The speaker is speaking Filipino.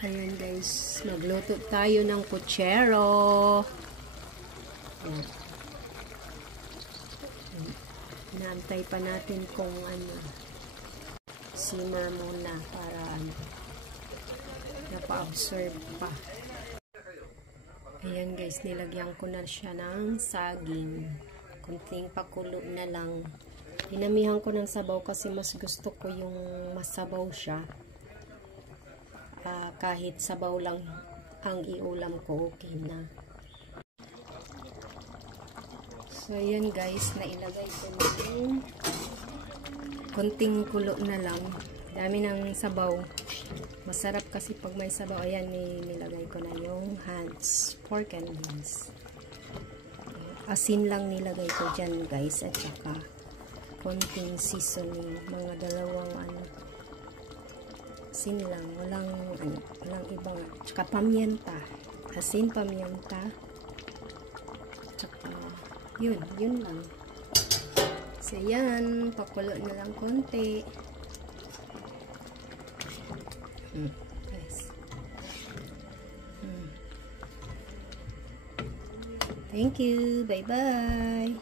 Ayan guys, magluto tayo ng kutsero. Ayan. Inaantay pa natin kung ano, simmer muna para ano, napa-absorb pa. Ayan guys, nilagyan ko na siya ng saging. Kunting pakulo na lang. Dinamihan ko ng sabaw kasi mas gusto ko yung masabaw siya. Kahit sabaw lang ang iulam ko, okay na. So ayan guys, nailagay ko na yung kunting kulo na lang. Dami ng sabaw. Masarap kasi pag may sabaw. Ayan, nilagay ko na yung hands, pork and beans. Asin lang nilagay ko dyan guys, at saka konting seasoning, mga dalawang ano, asin lang, walang ibang, tsaka pamienta, asin, pamienta, tsaka yun lang. So yan, pakulo na lang konti. Yes. Thank you. Bye-bye.